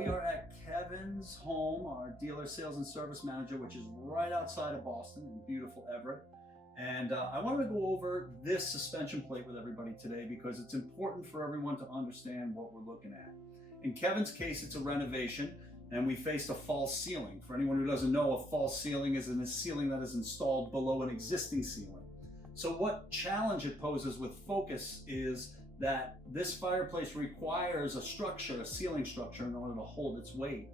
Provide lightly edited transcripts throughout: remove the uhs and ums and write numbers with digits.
We are at Kevin's home, our dealer sales and service manager, which is right outside of Boston in beautiful Everett. And I wanted to go over this suspension plate with everybody today because it's important for everyone to understand what we're looking at. In Kevin's case, it's a renovation and we faced a false ceiling. For anyone who doesn't know, a false ceiling is a ceiling that is installed below an existing ceiling. So what challenge it poses with Focus is that this fireplace requires a structure, a ceiling structure, in order to hold its weight.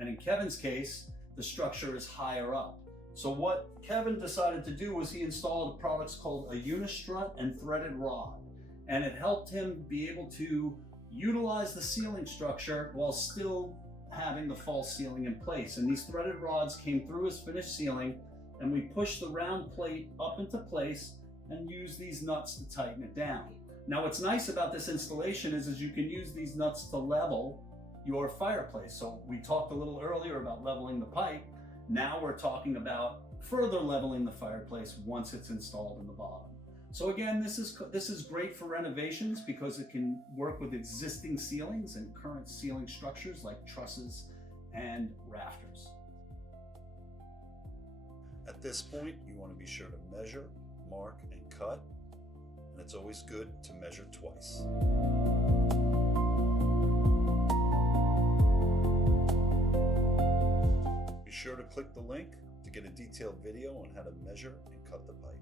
And in Kevin's case, the structure is higher up. So what Kevin decided to do was he installed products called a unistrut and threaded rod. And it helped him be able to utilize the ceiling structure while still having the false ceiling in place. And these threaded rods came through his finished ceiling, and we pushed the round plate up into place and used these nuts to tighten it down. Now what's nice about this installation is you can use these nuts to level your fireplace. So we talked a little earlier about leveling the pipe. Now we're talking about further leveling the fireplace once it's installed in the bottom. So again, this is great for renovations because it can work with existing ceilings and current ceiling structures like trusses and rafters. At this point, you want to be sure to measure, mark, and cut. And it's always good to measure twice. Be sure to click the link to get a detailed video on how to measure and cut the pipe.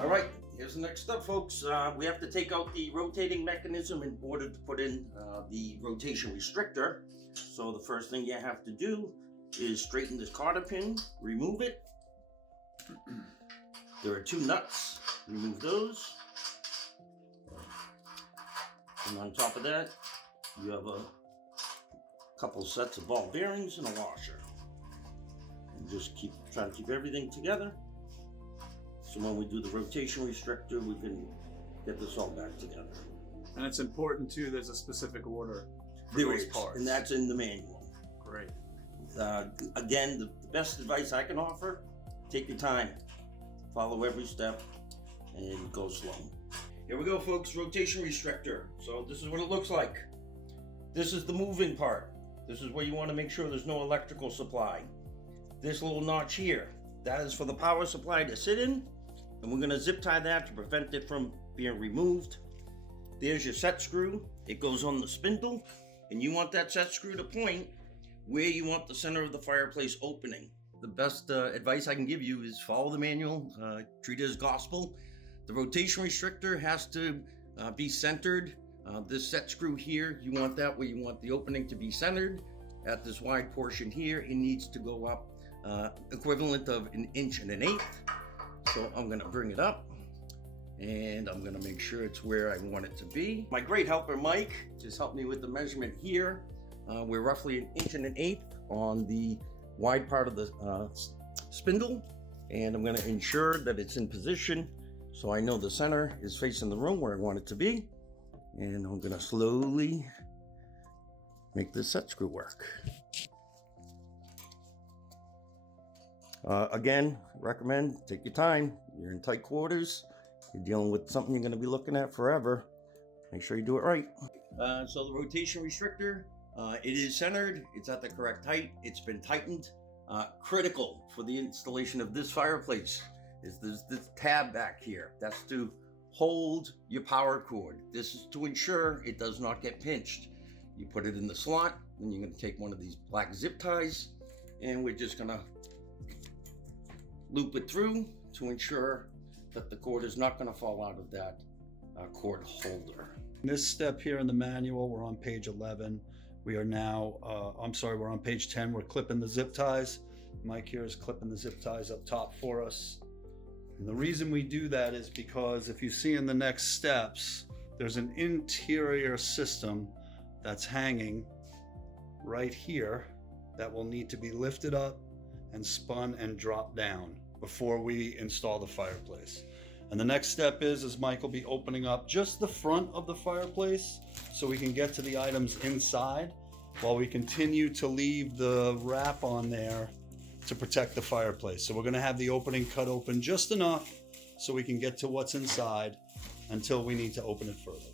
All right, here's the next step, folks. We have to take out the rotating mechanism in order to put in the rotation restrictor. So the first thing you have to do is straighten this cotter pin, remove it. There are two nuts, remove those. And on top of that, you have a couple sets of ball bearings and a washer. And just try to keep everything together. So when we do the rotation restrictor, we can get this all back together. And it's important too, there's a specific order for There those is, parts. and that's in the manual. Great. Again, the best advice I can offer, take your time. Follow every step and go slow. Here we go, folks, rotation restrictor. So this is what it looks like. This is the moving part. This is where you want to make sure there's no electrical supply. This little notch here, that is for the power supply to sit in. And we're going to zip tie that to prevent it from being removed. There's your set screw. It goes on the spindle, and you want that set screw to point where you want the center of the fireplace opening. The best advice I can give you is follow the manual, treat it as gospel. The rotation restrictor has to be centered. This set screw here, you want that where you want the opening to be centered. At this wide portion here, it needs to go up equivalent of 1 1/8 inches. So I'm gonna bring it up and I'm gonna make sure it's where I want it to be. My great helper, Mike, just helped me with the measurement here. We're roughly 1 1/8 inches on the wide part of the spindle. And I'm gonna ensure that it's in position so I know the center is facing the room where I want it to be. And I'm gonna slowly make this set screw work. Again, recommend take your time. You're in tight quarters. You're dealing with something you're going to be looking at forever. Make sure you do it right. So the rotation restrictor, it is centered. It's at the correct height. It's been tightened. Critical for the installation of this fireplace is this tab back here. That's to hold your power cord. This is to ensure it does not get pinched. You put it in the slot, then you're going to take one of these black zip ties, and we're just going to loop it through to ensure that the cord is not going to fall out of that cord holder. This step here in the manual, we're on page 11. We are now, we're on page 10. We're clipping the zip ties. Mike here is clipping the zip ties up top for us. And the reason we do that is because if you see in the next steps, there's an interior system that's hanging right here that will need to be lifted up and spun and dropped down before we install the fireplace. And the next step is Mike will be opening up just the front of the fireplace so we can get to the items inside while we continue to leave the wrap on there to protect the fireplace. So we're gonna have the opening cut open just enough so we can get to what's inside until we need to open it further.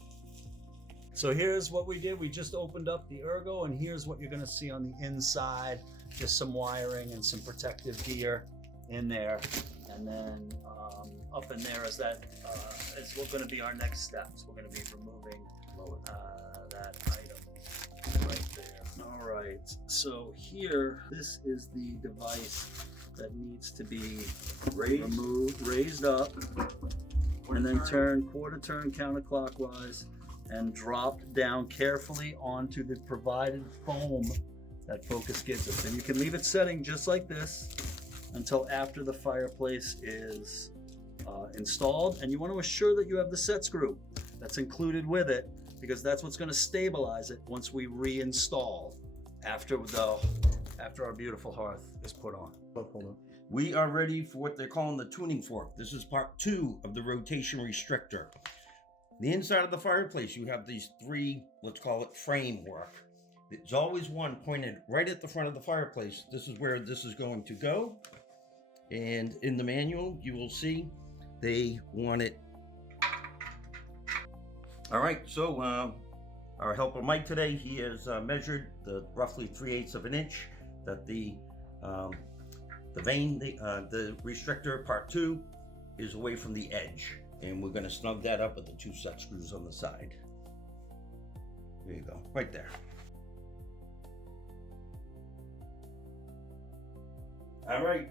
So here's what we did. We just opened up the Ergo, and here's what you're gonna see on the inside. Just some wiring and some protective gear in there. And then up in there is what's going to be our next steps. We're going to be removing that item right there. All right, so here, this is the device that needs to be raised up, and then quarter turn counterclockwise, and dropped down carefully onto the provided foam that Focus gives us. And you can leave it setting just like this until after the fireplace is installed, and you want to assure that you have the set screw that's included with it, because that's what's going to stabilize it once we reinstall after our beautiful hearth is put on. We are ready for what they're calling the tuning fork. This is part 2 of the rotation restrictor. The inside of the fireplace, you have these 3, let's call it framework. There's always one pointed right at the front of the fireplace. This is where this is going to go. And in the manual, you will see they want it. All right, so our helper Mike today, he has measured the roughly 3/8 of an inch that the restrictor part 2 is away from the edge. And we're gonna snug that up with the 2 set screws on the side. There you go, right there. All right,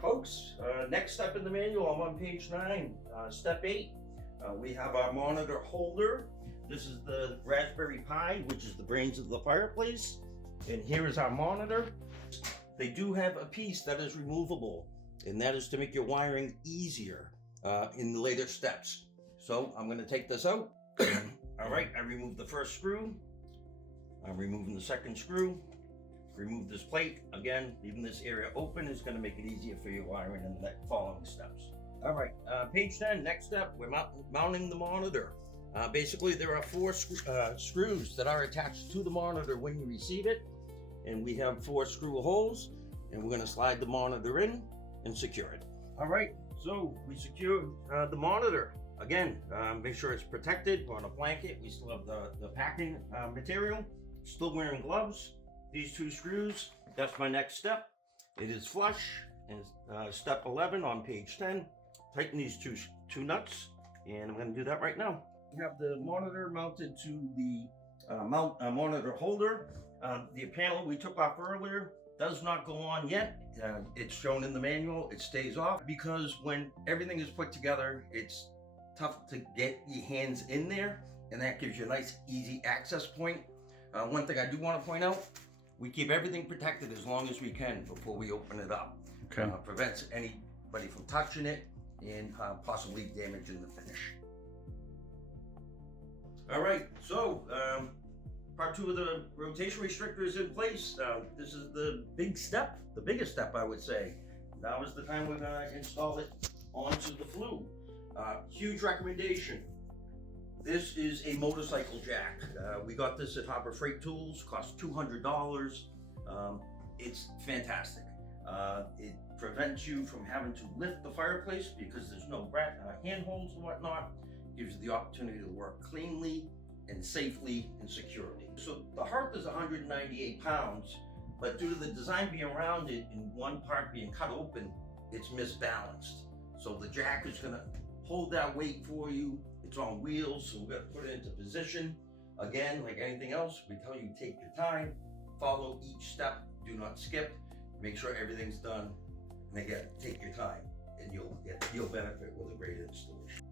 folks, next step in the manual, I'm on page 9, step 8. We have our monitor holder. This is the Raspberry Pi, which is the brains of the fireplace. And here is our monitor. They do have a piece that is removable, and that is to make your wiring easier in the later steps. So I'm gonna take this out. All right, I removed the first screw. I'm removing the second screw. Remove this plate. Again, leaving this area open is going to make it easier for your wiring in the following steps. All right, page 10, next step, we're mounting the monitor. Basically, there are 4 screws that are attached to the monitor when you receive it, and we have 4 screw holes, and we're going to slide the monitor in and secure it. All right, so we secured the monitor. Again, make sure it's protected. We're on a blanket. We still have the packing material. Still wearing gloves. These 2 screws, that's my next step. It is flush, and step 11 on page 10. Tighten these two nuts, and I'm going to do that right now. We have the monitor mounted to the monitor holder. The panel we took off earlier does not go on yet. It's shown in the manual. It stays off because when everything is put together, it's tough to get your hands in there, and that gives you a nice, easy access point. One thing I do want to point out, we keep everything protected as long as we can before we open it up. Okay. Prevents anybody from touching it and possibly damaging the finish. All right, so part 2 of the rotation restrictor is in place. This is the big step, the biggest step, I would say. Now is the time we're gonna install it onto the flue. Huge recommendation. This is a motorcycle jack. We got this at Harbor Freight Tools, cost $200. It's fantastic. It prevents you from having to lift the fireplace because there's no handholds and whatnot. Gives you the opportunity to work cleanly and safely and securely. So the hearth is 198 pounds, but due to the design being rounded and one part being cut open, it's misbalanced. So the jack is gonna hold that weight for you. It's on wheels, so we're gonna put it into position. Again, like anything else, we tell you take your time, follow each step, do not skip, make sure everything's done, and again, take your time, and you'll benefit with a great installation.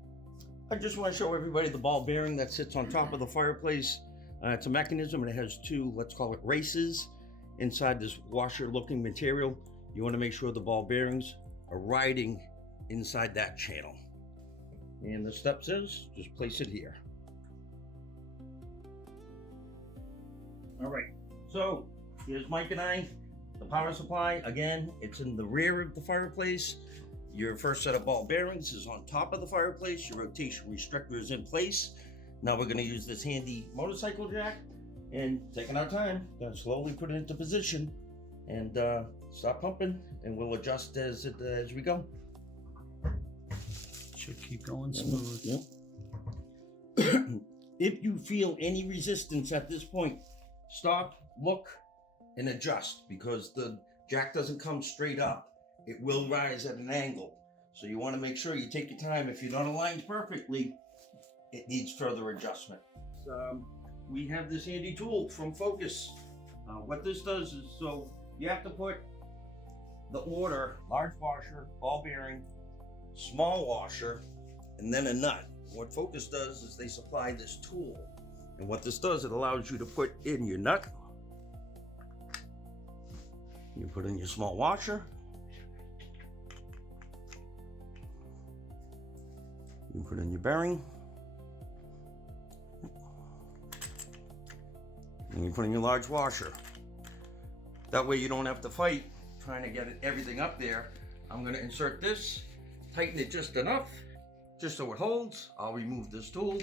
I just want to show everybody the ball bearing that sits on top of the fireplace. It's a mechanism and it has two, let's call it races, inside this washer looking material. You want to make sure the ball bearings are riding inside that channel. And the steps is, just place it here. All right, so here's Mike and I. The power supply, again, it's in the rear of the fireplace. Your first set of ball bearings is on top of the fireplace. Your rotation restrictor is in place. Now we're gonna use this handy motorcycle jack and taking our time, gonna slowly put it into position and stop pumping, and we'll adjust as we go. Should keep going smooth. Yep. If you feel any resistance at this point, stop, look, and adjust, because the jack doesn't come straight up. It will rise at an angle. So you want to make sure you take your time. If you're not aligned perfectly, it needs further adjustment. We have this handy tool from Focus. What this does is, so you have to put the order: large washer, ball bearing, small washer, and then a nut. What Focus does is they supply this tool. And what this does, it allows you to put in your nut. You put in your small washer. You put in your bearing. And you put in your large washer. That way you don't have to fight trying to get everything up there. I'm going to insert this, tighten it just enough, just so it holds. I'll remove this tool.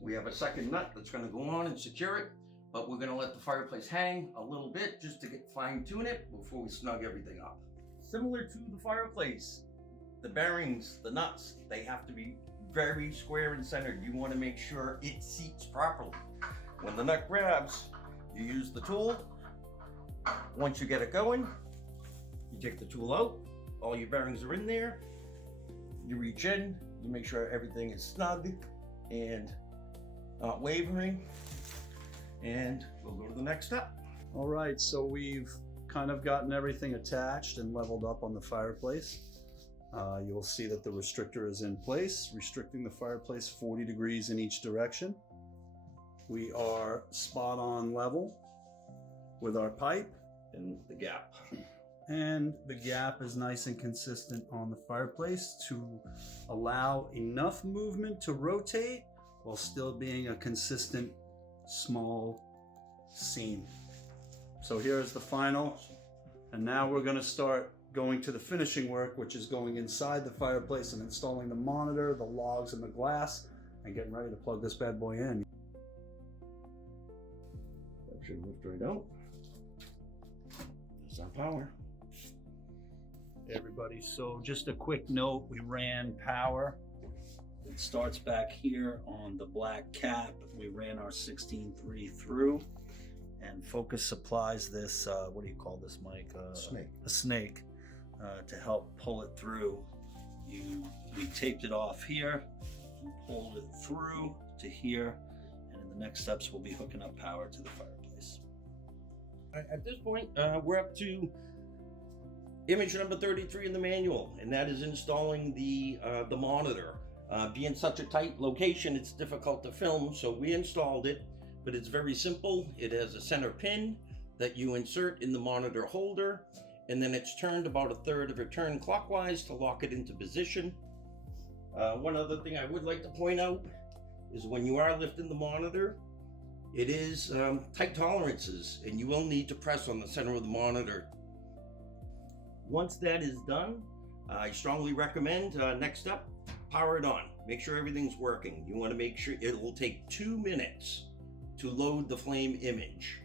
We have a second nut that's going to go on and secure it, but we're going to let the fireplace hang a little bit just to fine tune it before we snug everything up. Similar to the fireplace, the bearings, the nuts, they have to be very square and centered. You want to make sure it seats properly. When the nut grabs, you use the tool. Once you get it going, you take the tool out. All your bearings are in there. You reach in, you make sure everything is snug and not wavering, and we'll go to the next step. All right, so we've kind of gotten everything attached and leveled up on the fireplace. You'll see that the restrictor is in place, restricting the fireplace 40 degrees in each direction. We are spot on level with our pipe, And the gap. and the gap is nice and consistent on the fireplace to allow enough movement to rotate while still being a consistent small seam. So here's the final, and now we're going to start going to the finishing work, which is going inside the fireplace and installing the monitor, the logs, and the glass, and getting ready to plug this bad boy in. That should lift right out. That's our power. Everybody, so just a quick note, we ran power. It starts back here on the black cap. We ran our 16.3 through, and Focus supplies this, what do you call this, Mike? Snake. A snake to help pull it through. We taped it off here and pulled it through to here, and in the next steps we'll be hooking up power to the fireplace. At this point, we're up to image number 33 in the manual, and that is installing the monitor. Being such a tight location, it's difficult to film, so we installed it, but it's very simple. It has a center pin that you insert in the monitor holder, and then it's turned about 1/3 of a turn clockwise to lock it into position. One other thing I would like to point out is when you are lifting the monitor, it is tight tolerances, and you will need to press on the center of the monitor. Once that is done, I strongly recommend, next up, power it on. Make sure everything's working. You want to make sure it will take 2 minutes to load the flame image.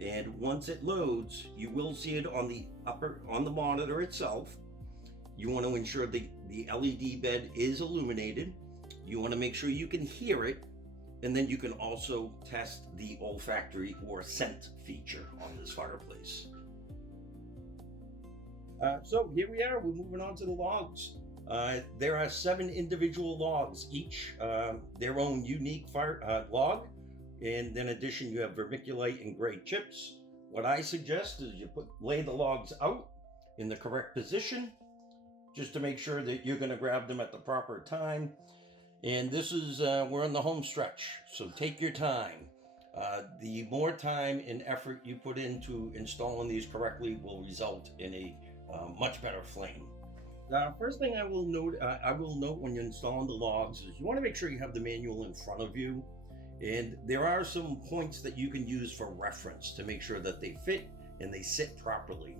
And once it loads, you will see it on the monitor itself. You want to ensure the LED bed is illuminated. You want to make sure you can hear it. And then you can also test the olfactory or scent feature on this fireplace. So here we are, we're moving on to the logs. There are 7 individual logs, each their own unique log. And in addition, you have vermiculite and gray chips. What I suggest is you lay the logs out in the correct position, just to make sure that you're going to grab them at the proper time. And this is, we're on the home stretch, so take your time. The more time and effort you put into installing these correctly will result in a much better flame. First thing I will note when you're installing the logs is you want to make sure you have the manual in front of you. And there are some points that you can use for reference to make sure that they fit and they sit properly.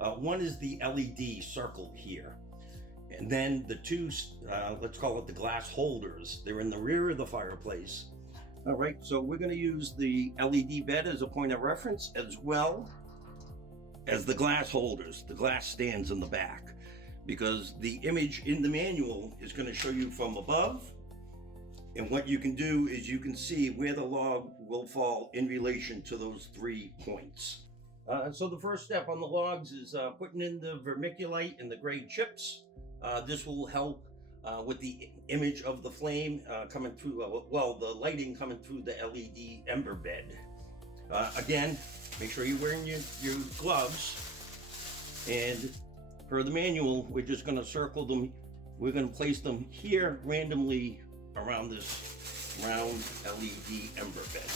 One is the LED circle here. And then the two, let's call it the glass holders. They're in the rear of the fireplace. All right, so we're going to use the LED bed as a point of reference, as well as the glass holders, the glass stands in the back, because the image in the manual is going to show you from above. And what you can do is you can see where the log will fall in relation to those 3 points. So the first step on the logs is putting in the vermiculite and the gray chips. This will help with the image of the flame coming through, the lighting coming through the LED ember bed. Again, make sure you're wearing your gloves. And per the manual, we're just going to circle them. We're going to place them here randomly around this round LED ember bed.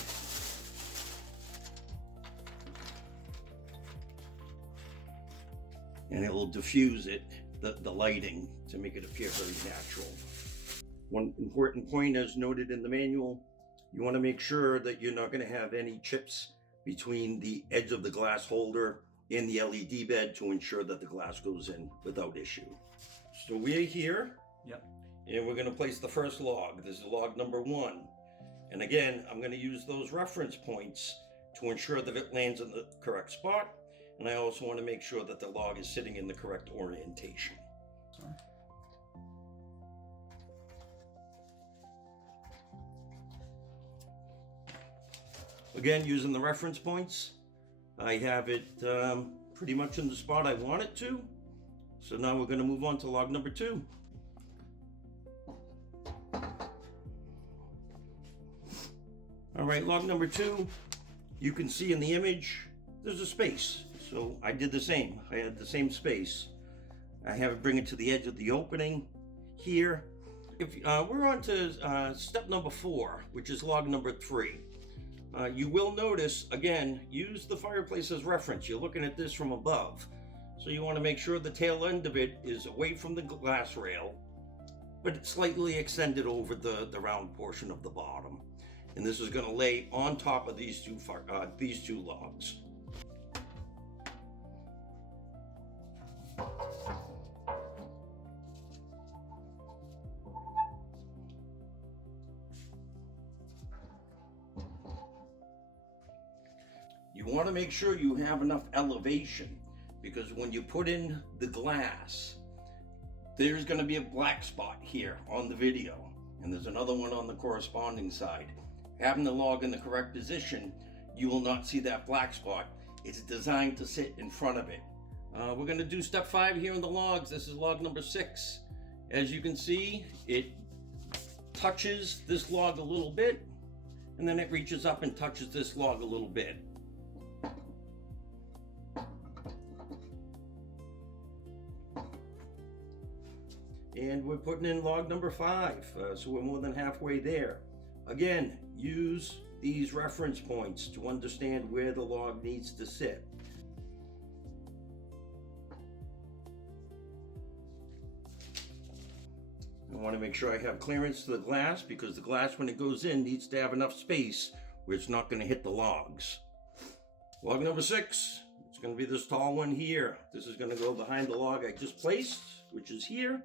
And it will diffuse it, the lighting, to make it appear very natural. One important point, as noted in the manual, you want to make sure that you're not going to have any chips between the edge of the glass holder and the LED bed to ensure that the glass goes in without issue. So we're here. Yep. And we're going to place the first log. This is log number 1. And again, I'm going to use those reference points to ensure that it lands in the correct spot. And I also want to make sure that the log is sitting in the correct orientation. Again, using the reference points, I have it pretty much in the spot I want it to. So now we're going to move on to log number 2. All right, log number 2, you can see in the image, there's a space. So I did the same. I had the same space. I have it bring it to the edge of the opening here. If we're on to step number 4, which is log number 3. You will notice, again, use the fireplace as reference. You're looking at this from above. So you want to make sure the tail end of it is away from the glass rail, but it's slightly extended over the round portion of the bottom. And this is going to lay on top of these two logs. You want to make sure you have enough elevation, because when you put in the glass, there's going to be a black spot here on the video, and there's another one on the corresponding side. Having the log in the correct position, you will not see that black spot. It's designed to sit in front of it. We're going to do step 5 here on the logs. This is log number 6. As you can see, it touches this log a little bit, and then it reaches up and touches this log a little bit. And we're putting in log number 5, so we're more than halfway there. Again, use these reference points to understand where the log needs to sit. I want to make sure I have clearance to the glass, because the glass, when it goes in, needs to have enough space where it's not going to hit the logs. Log number 6, it's going to be this tall one here. This is going to go behind the log I just placed, which is here.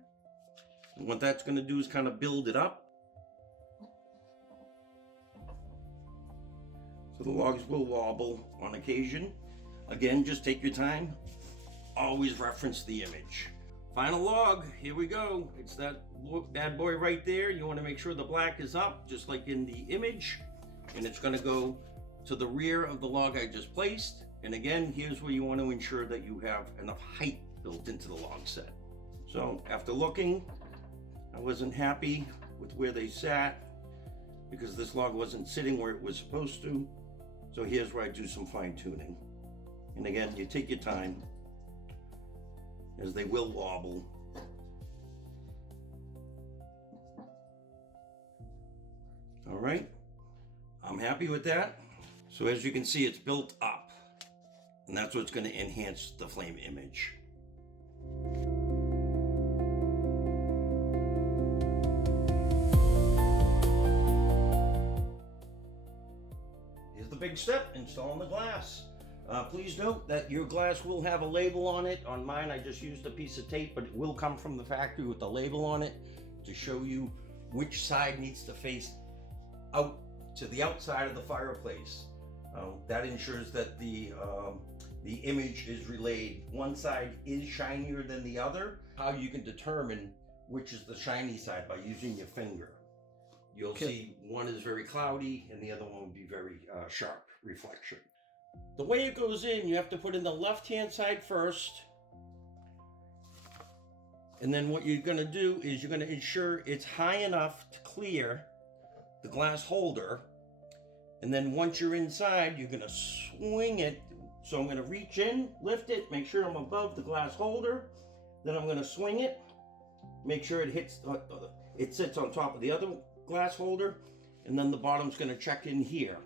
And what that's going to do is kind of build it up. So the logs will wobble on occasion. Again, just take your time. Always reference the image. Final log, here we go. It's that bad boy right there. You want to make sure the black is up, just like in the image. And it's going to go to the rear of the log I just placed. And again, here's where you want to ensure that you have enough height built into the log set. So after looking, I wasn't happy with where they sat, because this log wasn't sitting where it was supposed to. So here's where I do some fine tuning. And again, you take your time, as they will wobble. All right, I'm happy with that. So as you can see, it's built up, and that's what's going to enhance the flame image. Here's the big step, installing the glass. Please note that your glass will have a label on it. On mine, I just used a piece of tape, but it will come from the factory with the label on it to show you which side needs to face out to the outside of the fireplace. That ensures that the image is relayed. One side is shinier than the other. How you can determine which is the shiny side by using your finger. You'll see one is very cloudy and the other one will be very sharp reflection. The way it goes in, you have to put in the left-hand side first. And then what you're gonna do is you're gonna ensure it's high enough to clear the glass holder. And then once you're inside, you're gonna swing it. So I'm gonna reach in, lift it, make sure I'm above the glass holder. Then I'm gonna swing it, make sure it hits, it sits on top of the other glass holder. And then the bottom's gonna check in here.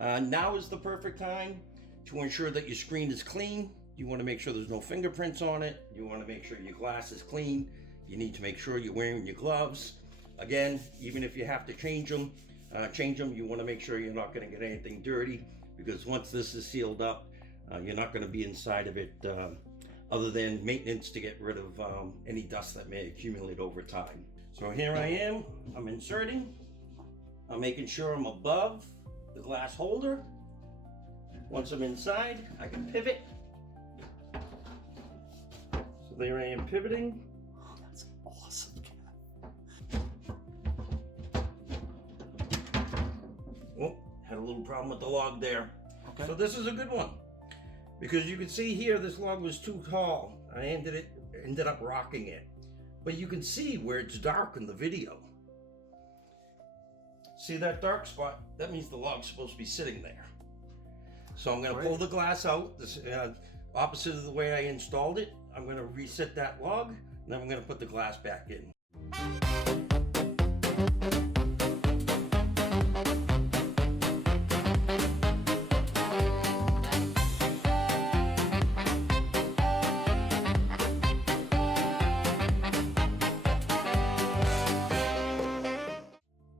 Now is the perfect time to ensure that your screen is clean. You want to make sure there's no fingerprints on it. You want to make sure your glass is clean. You need to make sure you're wearing your gloves. Again, even if you have to change them, you want to make sure you're not going to get anything dirty, because once this is sealed up, you're not going to be inside of it other than maintenance to get rid of any dust that may accumulate over time. So here I am, I'm inserting. I'm making sure I'm above the glass holder. Once I'm inside, I can pivot. So there I am pivoting. Oh, that's awesome. Oh, had a little problem with the log there. Okay. So this is a good one, because you can see here this log was too tall. I ended up rocking it. But you can see where it's dark in the video. See that dark spot? That means the log's supposed to be sitting there. So I'm going to pull the glass out, this, opposite of the way I installed it. I'm going to reset that log, and then I'm going to put the glass back in.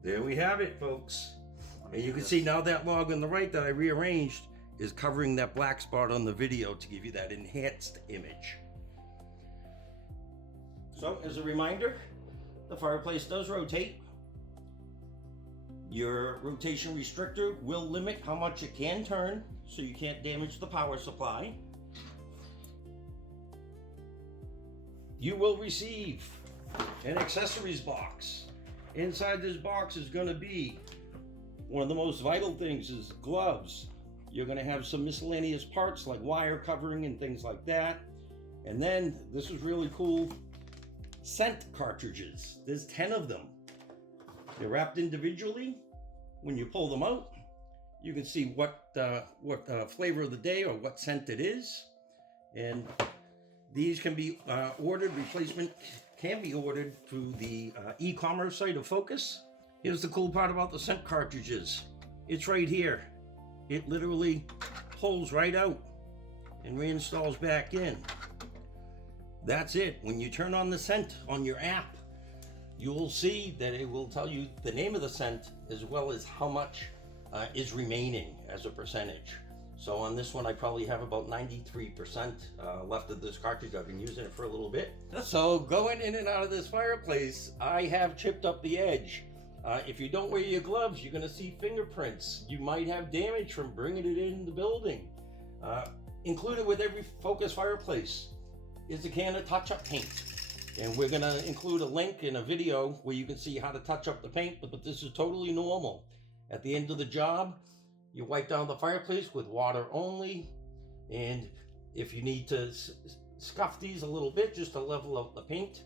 There we have it, folks. And you can see now that log on the right that I rearranged is covering that black spot on the video to give you that enhanced image. So as a reminder, the fireplace does rotate. Your rotation restrictor will limit how much it can turn, so you can't damage the power supply. You will receive an accessories box. Inside this box is going to be one of the most vital things is gloves. You're going to have some miscellaneous parts like wire covering and things like that. And then this is really cool, scent cartridges. There's 10 of them. They're wrapped individually. When you pull them out, you can see what flavor of the day or what scent it is. And these can be ordered, replacement can be ordered through the e-commerce site of Focus. Here's the cool part about the scent cartridges. It's right here. It literally pulls right out and reinstalls back in. That's it. When you turn on the scent on your app, you'll see that it will tell you the name of the scent as well as how much is remaining as a percentage. So on this one, I probably have about 93% left of this cartridge. I've been using it for a little bit. So going in and out of this fireplace, I have chipped up the edge. If you don't wear your gloves, you're gonna see fingerprints. You might have damage from bringing it in the building. Included with every Focus fireplace is a can of touch-up paint. And we're gonna include a link in a video where you can see how to touch up the paint, but this is totally normal. At the end of the job, you wipe down the fireplace with water only, and if you need to scuff these a little bit just to level out the paint,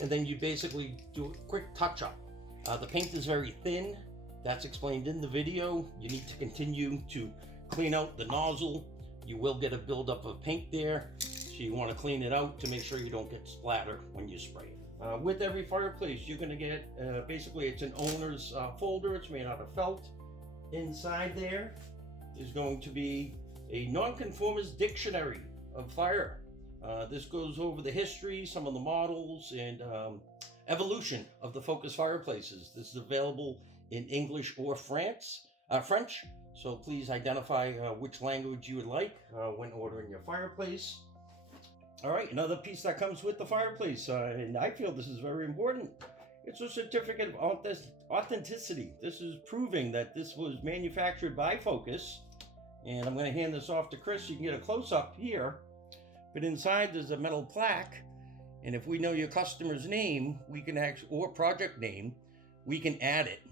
and then you basically do a quick touch-up. The paint is very thin. That's explained in the video. You need to continue to clean out the nozzle. You will get a buildup of paint there, so you want to clean it out to make sure you don't get splatter when you spray it. With every fireplace, you're going to get, basically it's an owner's folder. It's made out of felt. Inside there is going to be a nonconformist dictionary of fire. This goes over the history, some of the models, and evolution of the Focus fireplaces. This is available in English or French. So please identify which language you would like when ordering your fireplace. All right, another piece that comes with the fireplace, and I feel this is very important. It's a certificate of authenticity. This is proving that this was manufactured by Focus. And I'm going to hand this off to Chris. You can get a close-up here. But inside there's a metal plaque. And if we know your customer's name, we can actually, or project name, we can add it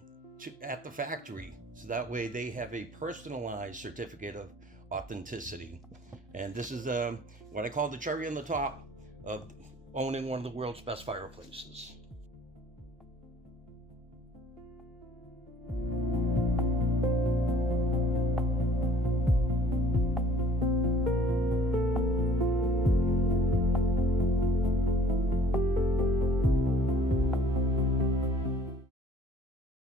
at the factory. So that way they have a personalized certificate of authenticity. And this is what I call the cherry on the top of owning one of the world's best fireplaces.